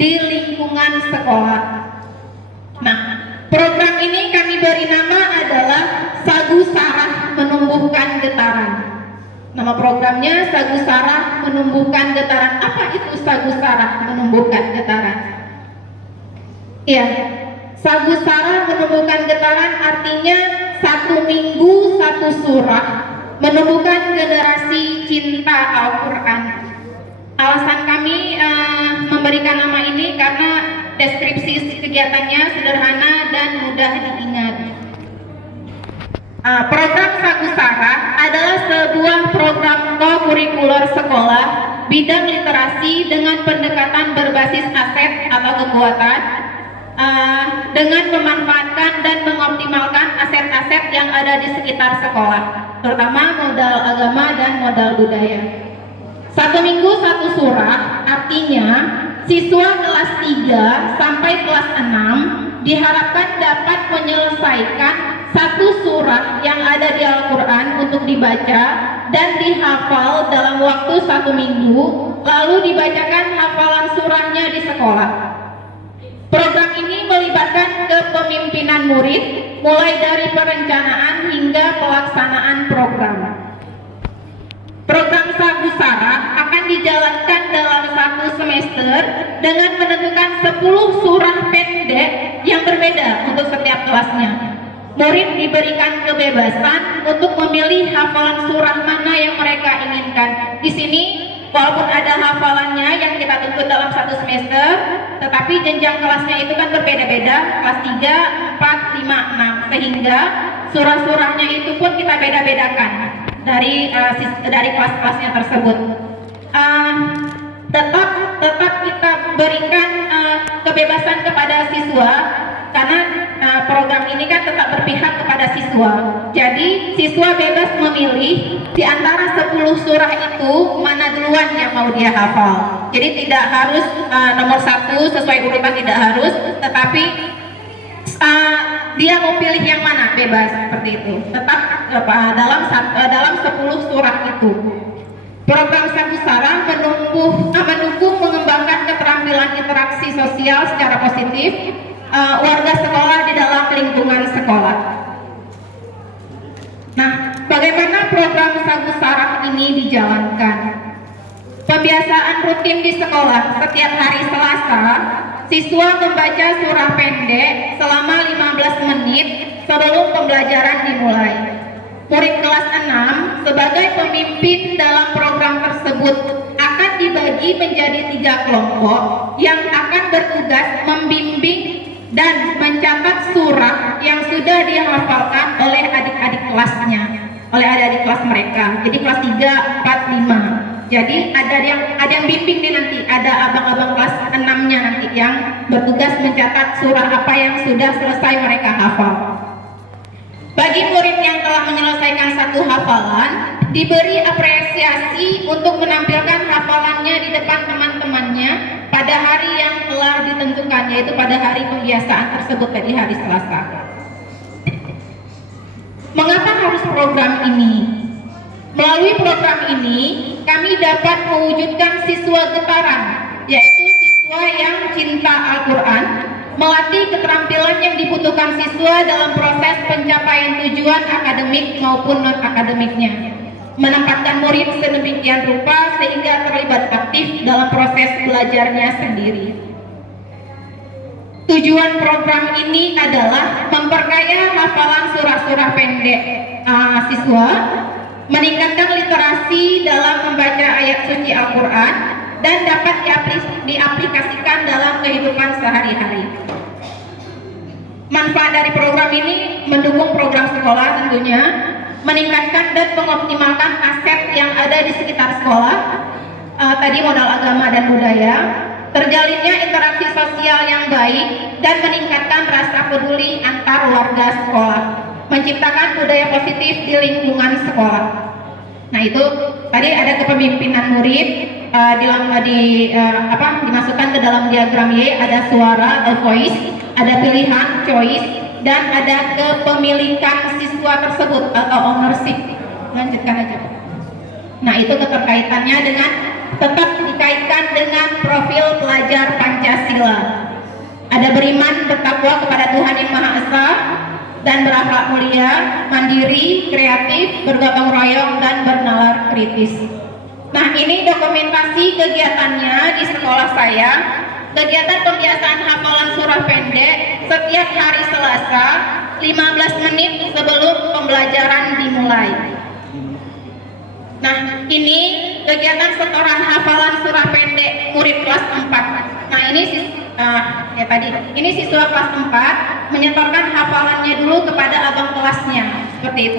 di lingkungan sekolah. Nah, program ini kami beri nama adalah Sagu Sarah Menumbuhkan Getaran. Nama programnya Sagu Sarah Menumbuhkan Getaran. Apa itu Sagu Sarah Menumbuhkan Getaran? Iya, Sagu Sarah Menumbuhkan Getaran artinya 1 minggu 1 surah menumbuhkan generasi cinta Al-Quran. Alasan kami memberikan nama ini karena deskripsi kegiatannya sederhana dan mudah diingat. Program Sagu Sarah adalah sebuah program kurikuler sekolah bidang literasi dengan pendekatan berbasis aset atau kekuatan, dengan memanfaatkan dan mengoptimalkan aset-aset yang ada di sekitar sekolah, terutama modal agama dan modal budaya. 1 minggu 1 surah artinya siswa kelas 3 sampai kelas 6 diharapkan dapat menyelesaikan 1 surah yang ada di Al-Quran untuk dibaca dan dihafal dalam waktu 1 minggu, lalu dibacakan hafalan surahnya di sekolah. Program ini melibatkan kepemimpinan murid mulai dari perencanaan hingga pelaksanaan program. Program Sagu Sarah akan dijalankan dalam 1 semester dengan menentukan 10 surah pendek yang berbeda untuk setiap kelasnya. Murid diberikan kebebasan untuk memilih hafalan surah mana yang mereka inginkan. Di sini walaupun ada hafalannya yang kita tuntut dalam 1 semester, tetapi jenjang kelasnya itu kan berbeda-beda, kelas 3, 4, 5, 6, sehingga surah-surahnya itu pun kita beda-bedakan dari kelas-kelasnya tersebut. Tetap kita berikan kebebasan kepada siswa karena program ini kan tetap berpihak kepada siswa. Jadi siswa bebas memilih di antara 10 surah itu mana duluan yang mau dia hafal. Jadi tidak harus nomor 1 sesuai urutan, tidak harus, tetapi dia mau pilih yang mana, bebas seperti itu. Tetap dalam 10 surah itu. Program Sagu Sarah mendukung mengembangkan keterampilan interaksi sosial secara positif warga sekolah di dalam lingkungan sekolah. Nah, bagaimana program Sagu Sarah ini dijalankan? Pembiasaan rutin di sekolah. Setiap hari Selasa, siswa membaca surah pendek selama 15 menit sebelum pembelajaran dimulai. Murid kelas 6 sebagai pemimpin dalam program tersebut akan dibagi menjadi 3 kelompok yang akan bertugas membimbing dan mencatat surah yang sudah dihafalkan oleh adik-adik kelasnya, oleh adik-adik kelas mereka. Jadi kelas 3, 4, 5. Jadi ada yang bimbing nih nanti, ada abang-abang kelas 6-nya nanti yang bertugas mencatat surah apa yang sudah selesai mereka hafal. Bagi murid yang telah menyelesaikan 1 hafalan, diberi apresiasi untuk menampilkan hafalannya di depan teman-temannya pada hari yang telah ditentukan, yaitu pada hari pembiasaan tersebut tadi, hari Selasa. Mengapa harus program ini? Melalui program ini, kami dapat mewujudkan siswa getaran, yaitu siswa yang cinta Al-Quran, melatih keterampilan yang dibutuhkan siswa dalam proses pencapaian tujuan akademik maupun non-akademiknya, menempatkan murid sedemikian rupa sehingga terlibat aktif dalam proses belajarnya sendiri. Tujuan program ini adalah memperkaya hafalan surah-surah pendek siswa, meningkatkan literasi dalam membaca ayat suci Al-Quran, dan dapat diaplikasikan dalam kehidupan sehari-hari. Manfaat dari program ini mendukung program sekolah tentunya, meningkatkan dan mengoptimalkan aset yang ada di sekitar sekolah, tadi modal agama dan budaya, terjalinnya interaksi sosial yang baik, dan meningkatkan rasa peduli antar warga sekolah, menciptakan budaya positif di lingkungan sekolah. Nah, itu tadi ada kepemimpinan murid, dimasukkan ke dalam diagram Y, ada suara, voice, ada pilihan, choice, dan ada kepemilikan siswa tersebut atau ownership. Lanjutkan aja. Nah, itu keterkaitannya dengan, tetap dikaitkan dengan profil pelajar Pancasila. bertakwa kepada Tuhan Yang Maha Esa dan berakhlak mulia, mandiri, kreatif, bergotong royong, dan bernalar kritis. Nah, ini dokumentasi kegiatannya di sekolah saya. Kegiatan pembiasaan hafalan surah pendek setiap hari Selasa 15 menit sebelum pembelajaran dimulai. Nah, ini kegiatan setoran hafalan surah pendek murid kelas 4. Nah, ini ini siswa kelas 4 menyetorkan hafalannya dulu kepada abang kelasnya, seperti itu.